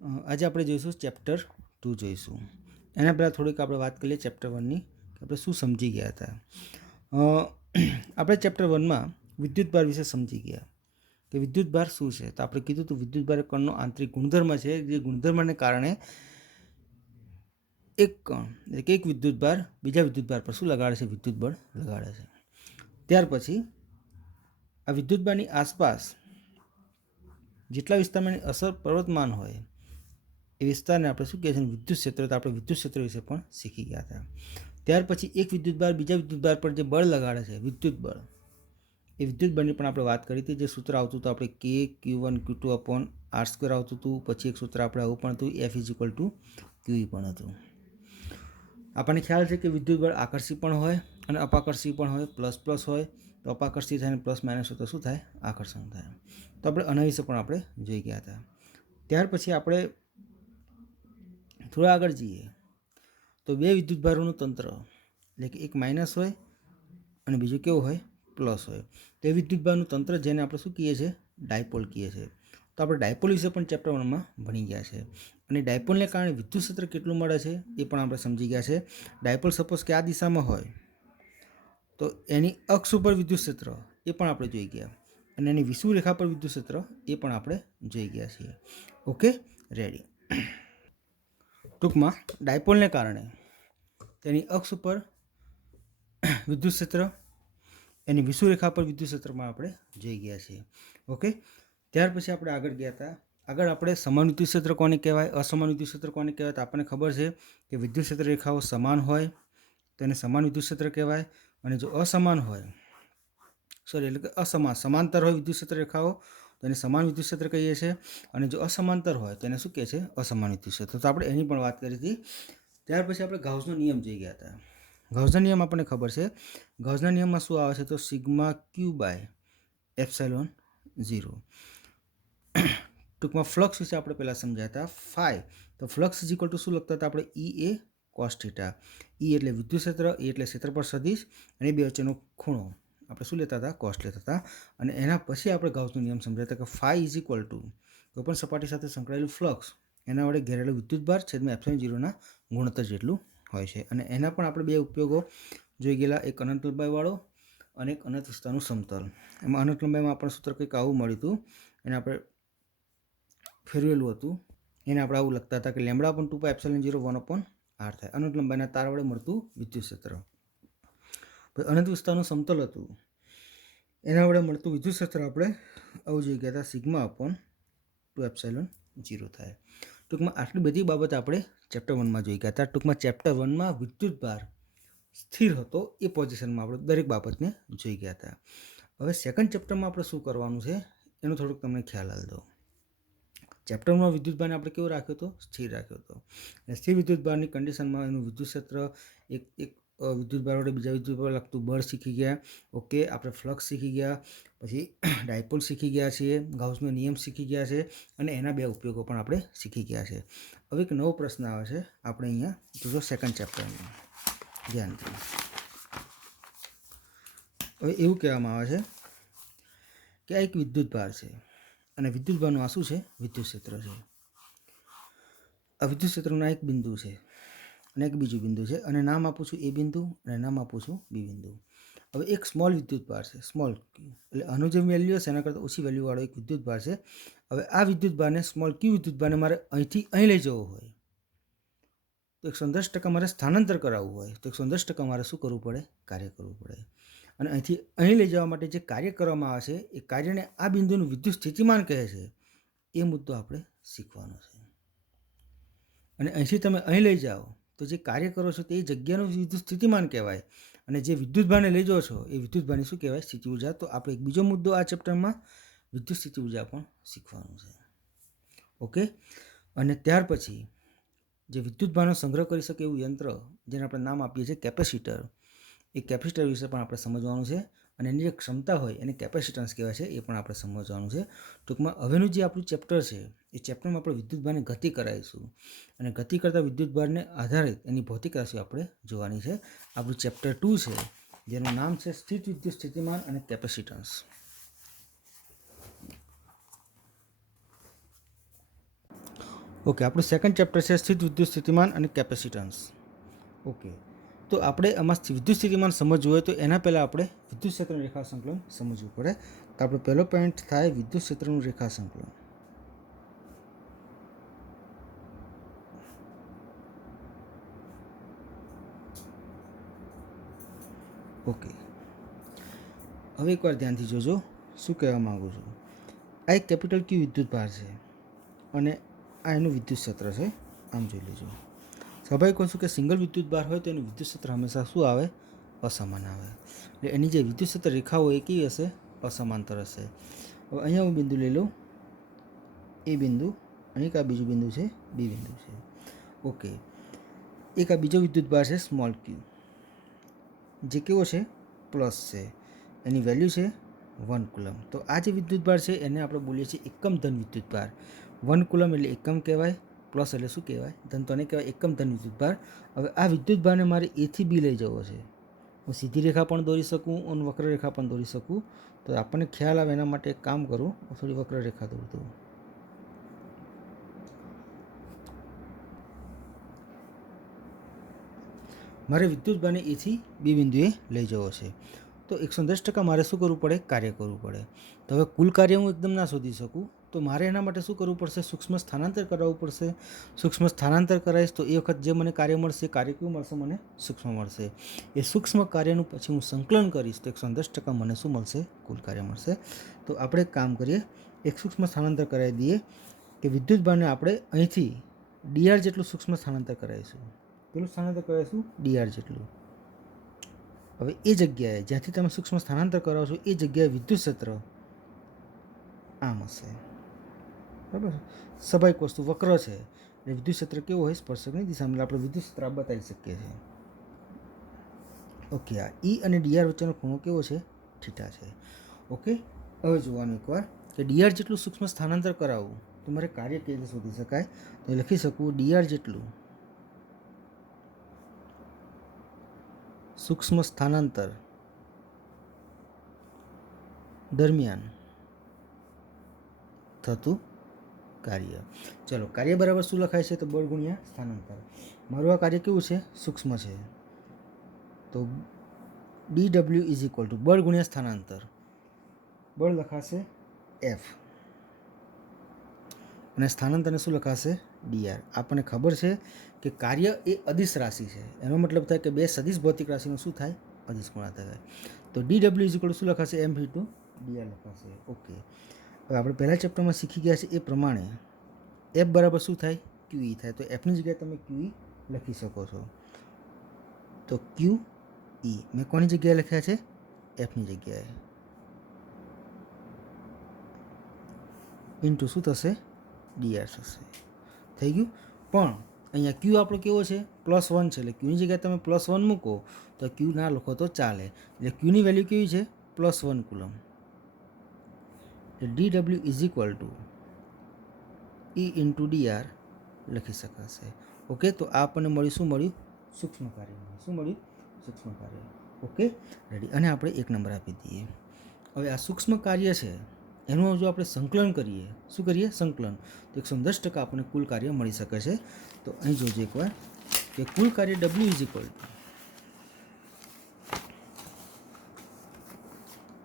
આજે આપણે જોઈશું ચેપ્ટર 2 જોઈશું. એના પહેલાં થોડીક આપણે વાત કરીએ ચેપ્ટર 1ની કે આપણે શું સમજી ગયા હતા. આપણે ચેપ્ટર 1માં વિદ્યુતભાર વિશે સમજી ગયા કે વિદ્યુતભાર શું છે. તો આપણે કીધું હતું વિદ્યુતભાર એ કણનો આંતરિક ગુણધર્મ છે, જે ગુણધર્મને કારણે એક કણ એટલે કે એક વિદ્યુતભાર બીજા વિદ્યુતભાર પર શું લગાડે છે? વિદ્યુતબળ લગાડે છે. ત્યાર પછી આ વિદ્યુતભારની આસપાસ જેટલા વિસ્તારમાં એની અસર પર્વતમાન હોય એ વિસ્તારને આપણે શું કહીએ છીએ? વિદ્યુત ક્ષેત્ર. તો આપણે વિદ્યુત ક્ષેત્ર વિશે પણ શીખી ગયા હતા. ત્યાર પછી એક વિદ્યુતભાર બીજા વિદ્યુતભાર પર જે બળ લગાડે છે વિદ્યુત બળ, એ વિદ્યુત બળની પણ આપણે વાત કરી હતી. જે સૂત્ર આવતું હતું આપણે K(Q1Q2)/R² આવતું હતું. પછી એક સૂત્ર આપણે આવું પણ હતું F=QE પણ હતું. આપણને ખ્યાલ છે કે વિદ્યુત બળ આકર્ષી પણ હોય અને અપાકર્ષી પણ હોય. પ્લસ પ્લસ હોય તો અપાકર્ષી થાય અને પ્લસ માઇનસ હોય તો શું થાય? આકર્ષણ થાય. તો આપણે આના વિશે પણ આપણે જોઈ ગયા હતા. ત્યાર પછી આપણે થોડા આગળ જઈએ તો બે વિદ્યુતભારોનું તંત્ર એટલે કે એક માઇનસ હોય અને બીજું કેવું હોય? પ્લસ હોય. તો એ વિદ્યુતભારનું તંત્ર જેને આપણે શું કહીએ છીએ? ડાયપોલ કહીએ છીએ. તો આપણે ડાયપોલ વિશે પણ ચેપ્ટર 1માં ભણી ગયા છે. અને ડાયપોલને કારણે વિદ્યુત ક્ષેત્ર કેટલું મળે છે એ પણ આપણે સમજી ગયા છે. ડાયપોલ સપોઝ કે આ દિશામાં હોય તો એની અક્ષ ઉપર વિદ્યુત ક્ષેત્ર એ પણ આપણે જોઈ ગયા, અને એની વિષુવવૃત્ત રેખા પર વિદ્યુત ક્ષેત્ર એ પણ આપણે જોઈ ગયા છીએ. Okay, ready. ટૂંકમાં ડાયપોલને કારણે તેની અક્ષ ઉપર વિદ્યુત ક્ષેત્ર, એની વિષુવવૃત્ત રેખા પર વિદ્યુત ક્ષેત્રમાં આપણે જોઈ ગયા છીએ. ઓકે, ત્યાર પછી આપણે આગળ ગયા હતા. આગળ આપણે સમાન વિદ્યુત ક્ષેત્ર કોને કહેવાય, અસમાન વિદ્યુત ક્ષેત્ર કોને કહેવાય? તો આપણને ખબર છે કે વિદ્યુત ક્ષેત્ર રેખાઓ સમાન હોય તો એને સમાન વિદ્યુત ક્ષેત્ર કહેવાય, અને જો અસમાન હોય એટલે કે સમાંતર હોય વિદ્યુત ક્ષેત્ર રેખાઓ તો એને સમાન વિદ્યુત ક્ષેત્ર કહીએ છીએ, અને જો અસમાંતર હોય તો એને શું કહે છે? અસમાન વિદ્યુત ક્ષેત્ર. તો આપણે એની પણ વાત કરી હતી. ત્યાર પછી આપણે ગાઉસનો નિયમ જોઈ ગયા હતા. ગાઉસના નિયમ આપણને ખબર છે. ગાઉસના નિયમમાં શું આવે છે? તો σQ/ε0. ટૂંકમાં ફ્લક્સ વિશે આપણે પહેલાં સમજ્યા હતા. ફાઈ તો ફ્લક્સ શું લખતા હતા આપણે? EA cos θ. E એટલે વિદ્યુત ક્ષેત્ર, E એટલે ક્ષેત્રફળ સદિશ, અને બે વચ્ચેનો ખૂણો આપણે શું લેતા હતા? કોસ લેતા હતા. અને એના પછી આપણે ગાઉસનો નિયમ સમજ્યા હતા કે ફાઈ કોઈ પણ સપાટી સાથે સંકળાયેલું ફ્લક્સ એના વડે ઘેરેલું વિદ્યુતભાર છેદમાં ε0ના ગુણોત્તર જેટલું હોય છે. અને એના પણ આપણે બે ઉપયોગો જોઈ ગયેલા, એક અનંત લંબાઈવાળો અને એક અનંત વિસ્તારનું સમતલ. એમાં અનંત લંબાઈમાં આપણને સૂત્ર કંઈક આવું મળ્યું હતું, એને આપણે ફેરવેલું હતું. એને આપણે આવું લખતા હતા કે λ/2πε0 1/r થાય. અનંત લંબાઈના તાર વડે મળતું વિદ્યુત ક્ષેત્ર. અનંત વિસ્તારનું સમતલ હતું, એના વડે મળતું વિદ્યુત ક્ષેત્ર આપણે આવું જોઈ ગયા હતા, σ/2πε0 થાય. ટૂંકમાં આટલી બધી બાબત આપણે ચેપ્ટર 1માં જોઈ ગયા હતા. ટૂંકમાં ચેપ્ટર 1માં વિદ્યુતભાર સ્થિર હતો એ પોઝિશનમાં આપણે દરેક બાબતને જોઈ ગયા હતા. હવે સેકન્ડ ચેપ્ટરમાં આપણે શું કરવાનું છે એનો થોડુંક તમને ખ્યાલ આવી દો. ચેપ્ટરમાં વિદ્યુતભારને આપણે કેવો રાખ્યો હતો? સ્થિર રાખ્યો હતો. અને સ્થિર વિદ્યુતભારની કન્ડિશનમાં એનું વિદ્યુત ક્ષેત્ર એક વિદ્યુતભાર વડે બીજા વિદ્યુતભાર લાગતું બળ શીખી ગયા. ઓકે, આપણે ફ્લક્સ શીખી ગયા, પછી ડાયપોલ શીખી ગયા છીએ, ગાઉસનો નિયમ શીખી ગયા છે, અને એના બે ઉપયોગો પણ આપણે શીખી ગયા છે. હવે એક નવો પ્રશ્ન આવે છે આપણે અહીંયા જોજો સેકન્ડ ચેપ્ટરમાં ધ્યાનથી. હવે એવું કહેવામાં આવે છે કે આ એક વિદ્યુતભાર છે, અને વિદ્યુતભારનું આ શું છે? વિદ્યુત ક્ષેત્ર છે. આ વિદ્યુત ક્ષેત્રના એક બિંદુ છે અને એક બીજું બિંદુ છે, અને નામ આપું છું A બિંદુ અને નામ આપું છું B બિંદુ. હવે એક સ્મોલ વિદ્યુતભાર છે, સ્મોલ એટલે આનું જે વેલ્યુ હશે એના કરતાં ઓછી વેલ્યુવાળો એક વિદ્યુતભાર છે. હવે આ વિદ્યુતભારને સ્મોલ Q વિદ્યુતભારને મારે અહીંથી અહીં લઈ જવો હોય તો 110% મારે સ્થાનાંતર કરાવવું હોય તો 110% મારે શું કરવું પડે? કાર્ય કરવું પડે. અને અહીંથી અહીં લઈ જવા માટે જે કાર્ય કરવામાં આવે છે એ કાર્યને આ બિંદુનું વિદ્યુત સ્થિતિમાન કહે છે. એ મુદ્દો આપણે શીખવાનો છે. અને અહીંથી તમે અહીં લઈ જાઓ તો જે કાર્ય કરો છો તે જગ્યાનું વિદ્યુત સ્થિતિમાન કહેવાય, અને જે વિદ્યુતભારને લઈ જાઓ છો એ વિદ્યુતભારની શું કહેવાય? સ્થિતિ ઉર્જા. તો આપણે એક બીજો મુદ્દો આ ચેપ્ટરમાં વિદ્યુત સ્થિતિ ઉર્જા પણ શીખવાનું છે. ઓકે, અને ત્યાર પછી જે વિદ્યુતભારનો સંગ્રહ કરી શકે એવું યંત્ર જેને આપણે નામ આપીએ છીએ કેપેસિટર, એ કેપેસિટર વિશે પણ આપણે સમજવાનું છે, અને એની જે ક્ષમતા હોય એને કેપેસિટન્સ કહેવાય છે, એ પણ આપણે સમજવાનું છે. ટૂંકમાં હવેનું જે આપણું ચેપ્ટર છે એ ચેપ્ટરમાં આપણે વિદ્યુતભારની ગતિ કરાવીશું, અને ગતિ કરતા વિદ્યુતભારને આધારિત એની ભૌતિક રાશિઓ આપણે જોવાની છે. આપણું ચેપ્ટર 2 છે જેનું નામ છે સ્થિત વિદ્યુત સ્થિતિમાન અને કેપેસિટન્સ. ઓકે, આપણું સેકન્ડ ચેપ્ટર છે સ્થિત વિદ્યુત સ્થિતિમાન અને કેપેસિટન્સ. ઓકે, તો આપણે આમાં વિદ્યુત સ્થિતિમાન સમજવું હોય તો એના પહેલાં આપણે વિદ્યુત ક્ષેત્રનું રેખા સંકલન સમજવું પડે. તો આપણો પહેલો પોઈન્ટ થાય વિદ્યુત ક્ષેત્રનું રેખા સંકલન. ઓકે, હવે એકવાર ધ્યાનથી જોજો શું કહેવા માગું છું. આ એક કેપિટલ ક્યુ વિદ્યુત ભાર છે અને આ એનું વિદ્યુત ક્ષેત્ર છે. આમ જોઈ લેજો. સ્વાભાવિક કહું છું કે સિંગલ વિદ્યુત ભાર હોય તો એનું વિદ્યુત ક્ષેત્ર હંમેશા શું આવે? અસમાન આવે. એટલે એની જે વિદ્યુત ક્ષેત્ર રેખાઓ એ કેવી હશે? અસમાંતર હશે. હવે અહીંયા હું બિંદુ લઈ લઉં, એ બિંદુ, અહીં આ બીજું બિંદુ છે, બી બિંદુ છે. ઓકે, એક આ બીજો વિદ્યુત ભાર છે સ્મોલ ક્યુ, જે કેવો છે? પ્લસ છે. એની વેલ્યુ છે 1 કુલમ. તો આ જે વિદ્યુત ભાર છે એને આપણે બોલીએ છીએ એકમ ધન વિદ્યુત ભાર. 1 કુલમ એટલે એકમ કહેવાય, પ્લસ એટલે શું કહેવાય? ધન. તો એને કહેવાય એકમ ધન વિદ્યુત ભાર. હવે આ વિદ્યુત ભારને મારે એથી બી લઈ જવો છે. હું સીધી રેખા પણ દોરી શકું અને વક્રરેખા પણ દોરી શકું. તો આપણને ખ્યાલ આવે એના માટે એક કામ કરું, થોડી વક્રરેખા દોરી દઉં. મારે વિદ્યુત ભારને એથી બી બિંદુએ લઈ જવો છે. તો 110% મારે શું કરવું પડે? કાર્ય કરવું પડે. તો હવે કુલ કાર્ય હું એકદમ ના શોધી શકું, તો મારે એના માટે શું કરવું પડશે? સૂક્ષ્મ સ્થાનાંતર કરાવવું પડશે. સૂક્ષ્મ સ્થાનાંતર કરાવીશ તો એ વખત જે મને કાર્ય મળશે, કાર્ય કેવું મળશે? મને સૂક્ષ્મ મળશે. એ સૂક્ષ્મ કાર્યનું પછી હું સંકલન કરીશ તો 110% મને શું મળશે? કુલ કાર્ય મળશે. તો આપણે એક કામ કરીએ, એક સૂક્ષ્મ સ્થાનાંતર કરાવી દઈએ કે વિદ્યુત ભારને આપણે અહીંથી ડીઆર જેટલું સૂક્ષ્મ સ્થાનાંતર કરાવીશું. કેટલું સ્થાનાંતર કરાવીશું? ડીઆર જેટલું. હવે એ જગ્યાએ જ્યાંથી તમે સૂક્ષ્મ સ્થાનાંતર કરાવો છો એ જગ્યાએ વિદ્યુત ક્ષેત્ર આમ હશે. બરાબર. સ્વાભાવિક વસ્તુ વક્ર છે એટલે વિદ્યુત ક્ષેત્ર કેવું હોય? સ્પર્શકની દિશામાં. એટલે આપણે વિદ્યુત ક્ષેત્ર બતાવી શકીએ છીએ. ઓકે, આ ઈ અને ડીઆર વચ્ચેનો ખૂણો કેવો છે? થીટા છે. ઓકે, હવે જોવાનું એકવાર કે ડીઆર જેટલું સૂક્ષ્મ સ્થાનાંતર કરાવવું તો મારે કાર્ય કેવી રીતે શોધી શકાય? તો લખી શકું ડીઆર જેટલું સૂક્ષ્મ સ્થાનાંતર દરમિયાન થતું કાર્ય. ચલો, કાર્ય બરાબર શું લખાય છે? તો બળ ગુણ્યા સ્થાનાંતર. મારું આ કાર્ય કેવું છે? સૂક્ષ્મ છે. તો DW ઇઝ ઇક્વલ ટુ બળ ગુણ્યા સ્થાનાંતર. બળ લખાશે F અને સ્થાનાંતરને શું લખાશે? DR. આપણને ખબર છે કે કાર્ય એ અદિશ રાશિ છે. એનો મતલબ થાય કે બે સદિશ ભૌતિક રાશિનો શું થાય? અદિશ ગુણાકાર થાય. તો DW ઇઝ ઇક્વલ ટુ શું લખાશે? M × DR લખાશે. ઓકે, હવે આપણે પહેલા ચેપ્ટરમાં શીખી ગયા છે એ પ્રમાણે F બરાબર શું થાય? QE થાય. તો Fની જગ્યાએ તમે QE લખી શકો છો. તો QE મેં કોની જગ્યાએ લખ્યા છે? Fની જગ્યાએ. ઇન્ટુ શું થશે? DR થશે. થઈ ગયું. પણ અહીંયા Q આપણો કેવો છે? +1 છે. એટલે Qની જગ્યાએ તમે +1 મૂકો તો Q ના લખો તો ચાલે. એટલે Qની વેલ્યુ કેવી છે? +1 coulomb. DW is equal to E × DR લખી શકાશે. ઓકે, તો આ આપણને મળ્યું શું મળ્યું? સૂક્ષ્મ કાર્ય. શું મળ્યું? સૂક્ષ્મ કાર્ય. Okay, ready. અને આપણે 1 નંબર આપી દઈએ. હવે આ સૂક્ષ્મ કાર્ય છે એનું જો આપણે સંકલન કરીએ, શું કરીએ? સંકલન. તો 110% આપણને કુલ કાર્ય મળી શકે છે. તો અહીં જોજો એકવાર કે કુલ કાર્ય W ઇઝ ઇક્વલ ટુ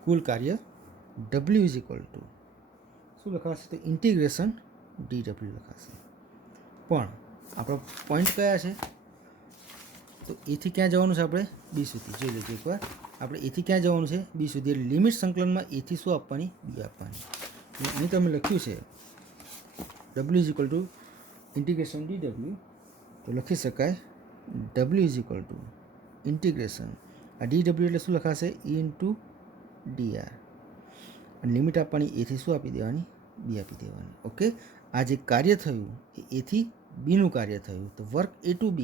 કુલ કાર્ય W ઇઝ ઇક્વલ ટુ શું લખાશે? તો ઇન્ટિગ્રેશન DW લખાશે. પણ આપણો પોઈન્ટ કયા છે? તો એથી ક્યાં જવાનું છે? આપણે બી સુધી. જોઈ લેજો એકવાર. આપણે એથી ક્યાં જવાનું છે? બી સુધી. એટલે લિમિટ સંકલનમાં એથી શું આપવાની? બી આપવાની. અહીં તમે લખ્યું છે W is equal to integration DW. તો લખી શકાય W is equal to integration આ DW એટલે શું લખાશે? E × DR. અને લિમિટ આપવાની એથી શું આપી દેવાની? બી આપી દેવાની. ઓકે, આ જે કાર્ય થયું એ એથી બીનું કાર્ય થયું. તો work A to B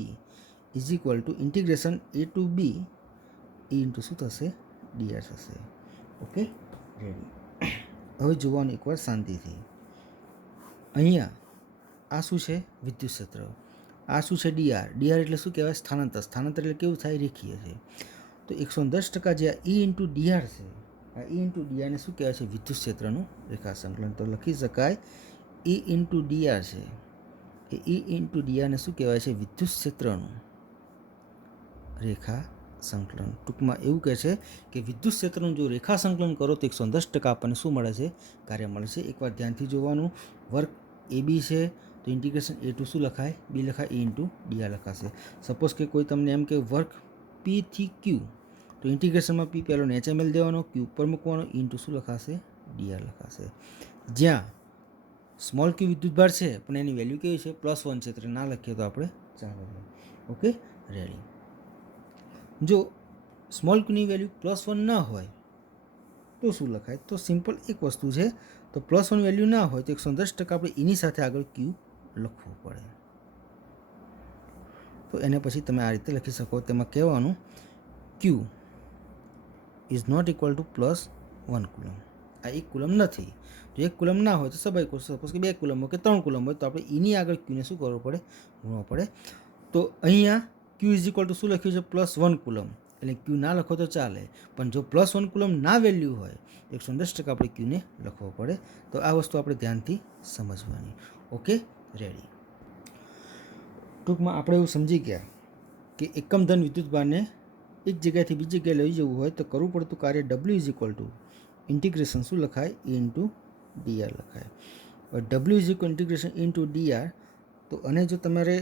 is equal to integration A to B E × શું થશે? DR થશે. Okay, ready. હવે જોવાનું એકવાર શાંતિથી. અહીંયા આ શું છે? વિદ્યુત ક્ષેત્ર. આ શું છે? DR. DR એટલે શું કહેવાય? સ્થાનાંતર. સ્થાનાંતર એટલે કેવું થાય? રેખીય છે. તો 110% જે આ E × DR છે, આ E × DR ને શું કહેવાય છે? વિદ્યુત ક્ષેત્રનું રેખા સંકલન. તો લખી શકાય E × DR છે એ E ઇન્ટુ ડીઆરને શું કહેવાય છે? વિદ્યુત ક્ષેત્રનું રેખા સંકલન. ટૂંકમાં એવું કહે છે કે વિદ્યુત ક્ષેત્રનું જો રેખા સંકલન કરો તો 110% આપણને શું મળે છે? કાર્ય મળે છે. એકવાર ધ્યાનથી જોવાનું. વર્ક AB છે તો ઇન્ટિગ્રેશન A ટુ શું લખાય? B લખાય, E ઇન્ટુ ડીઆર લખાશે. સપોઝ કે કોઈ તમને એમ કે વર્ક P થી Q, તો ઇન્ટિગ્રેશનમાં P પહેલો નીચે મેળ દેવાનો, Q ઉપર મૂકવાનો, E ઇન્ટુ શું લખાશે? ડીઆર લખાશે. જ્યાં સ્મોલ ક્યુ વિદ્યુતભાર છે પણ એની વેલ્યુ કેવી છે? +1 છે, એટલે ના લખીએ તો આપણે ચાલે. Okay, ready. જો સ્મોલ ક્યુની વેલ્યુ +1 ના હોય તો શું લખાય? તો સિમ્પલ એક વસ્તુ છે, તો +1 વેલ્યુ ના હોય તો 110% આપણે એની સાથે આગળ ક્યુ લખવું પડે. તો એને પછી તમે આ રીતે લખી શકો. તેમાં કહેવાનું Q is not equal to +1 column. આ 1 કુલમ નથી. જો 1 કુલમ ના હોય તો સ્વાભાવિક સપોઝ કે 2 કુલમ હોય કે 3 કુલમ હોય તો આપણે એની આગળ ક્યુને શું કરવું પડે? ગુણવો પડે. તો અહીંયા ક્યુ ઇઝ ઇક્વલ ટુ શું લખ્યું છે? +1 કુલમ. એટલે ક્યુ ના લખો તો ચાલે, પણ જો +1 કુલમ ના વેલ્યુ હોય તો 110% આપણે ક્યુને લખવો પડે. તો આ વસ્તુ આપણે ધ્યાનથી સમજવાની. Okay, ready. ટૂંકમાં આપણે એવું સમજી ગયા કે એકમ ધન વિદ્યુતભારને એક જગ્યાએથી બીજી જગ્યાએ લઈ જવું હોય તો કરવું પડતું કાર્ય W is equal to integration શું લખાય? E ઇન્ટુ ડીઆર લખાય. W is equal integration E into DR. તો અને જો તમારે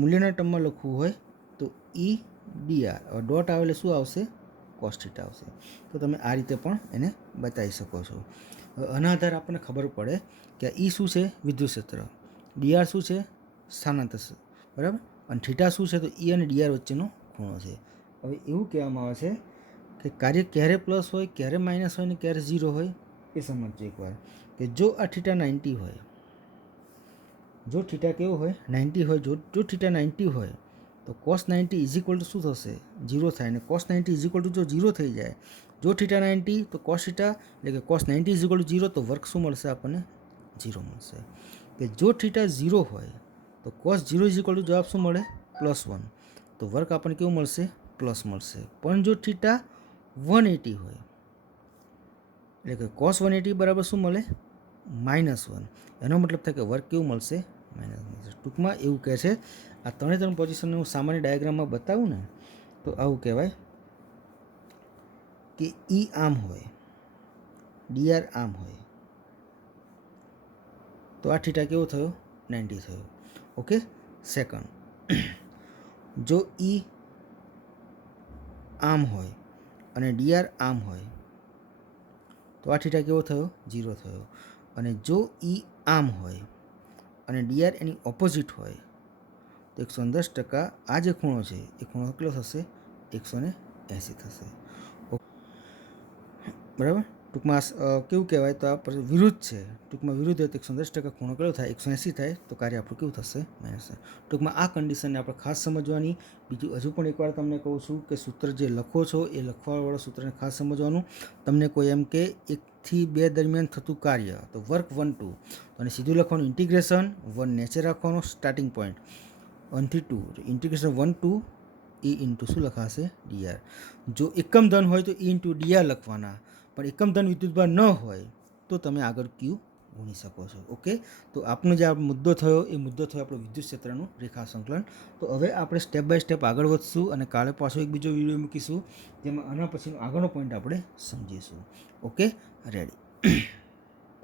મૂલ્યના ટર્મમાં લખવું હોય તો E ડીઆર. ડોટ આવે એટલે શું આવશે? કોસ થીટા આવશે. તો તમે આ રીતે પણ એને બતાવી શકો છો. આના આધારે આપણને ખબર પડે કે E શું છે? વિદ્યુત ક્ષેત્ર. ડીઆર શું છે? સ્થાનાંતર, બરાબર. અને થીટા શું છે? તો E અને ડીઆર વચ્ચેનો ખૂણો છે. હવે એવું કહેવામાં આવે છે કે કાર્ય ક્યારે પ્લસ હોય, ક્યારે માઇનસ હોય ને ક્યારે 0 હોય એ સમજજો એકવાર. કે જો આ થીટા 90 હોય, જો થીટા કેવું હોય? 90 હોય. જો થીટા 90 હોય તો cos 90 ઇઝ ઇક્વલ ટુ શું થશે? 0 થાય. અને cos 90 ઇઝ ઇક્વલ ટુ જો 0 થઈ જાય, જો થીટા 90 તો cos થીટા, એટલે કે cos 90 ઇઝ ઇક્વલ ટુ 0, તો વર્ક શું મળશે આપણને? 0 મળશે. કે જો થીટા 0 હોય તો cos 0 ઇઝ ઇક્વલ ટુ જવાબ શું મળે? +1. તો વર્ક આપણને કેવું મળશે? પ્લસ મળશે. પણ જો થીટા 180 હોય, એટલે કે cos 180 બરાબર શું મળે? -1. એનો મતલબ થાય કે વર્ક કેવું મળશે? માઇનસ મળશે. ટૂંકમાં એવું કહે છે, આ 3 પોઝિશનને હું સામાન્ય ડાયાગ્રામમાં બતાવું ને તો આવું કહેવાય કે E આમ હોય, ડીઆર આમ હોય, તો આ થીટા કેવો થયો? 90 થયો. Okay, second. જો E આમ હોય અને ડીઆર આમ હોય તો આ થીટા કેવો થયો? 0 થયો. અને જો E આમ હોય અને ડીઆર એની ઓપોઝિટ હોય તો 110% આ જે ખૂણો છે એ ખૂણો કેટલો થશે? 180 થશે. બરાબર. ટૂંકમાં કેવું કહેવાય તો આ વિરુદ્ધ છે. ટૂંકમાં વિરુદ્ધ હોય તો 110% ખૂણો કેટલો થાય? 180 થાય. તો કાર્ય આપણું કેવું થશે? માઇનસ. ટૂંકમાં આ કન્ડિશનને આપણે ખાસ સમજવાની. બીજું હજુ પણ એકવાર તમને કહું છું કે સૂત્ર જે લખો છો એ લખવાવાળા સૂત્રને ખાસ સમજવાનું. તમને કોઈ એમ કે 1 થી 2 દરમિયાન થતું કાર્ય, તો વર્ક 1 2, અને સીધું લખવાનું ઇન્ટિગ્રેશન 1 નીચે રાખવાનો સ્ટાર્ટિંગ પોઈન્ટ, 1 થી 2, ઇન્ટિગ્રેશન 1 2 E ઇન્ટુ શું લખાશે? ડીઆર. જો એકમ ધન હોય તો E ઇન્ટુ ડીઆર લખવાના, પણ એકમ ધન વિદ્યુતભાર ન હોય તો તમે આગળ ક્યુ ગુણી શકો છો. ઓકે, તો આપનો જે આ મુદ્દો થયો એ મુદ્દો થયો આપણો વિદ્યુત ક્ષેત્રનું રેખા સંકલન. તો હવે આપણે સ્ટેપ બાય સ્ટેપ આગળ વધશું અને કાલે પાછો એક બીજો વિડીયો મૂકીશું જેમાં આના પછીનો આગળનો પોઈન્ટ આપણે સમજીશું. Okay, ready.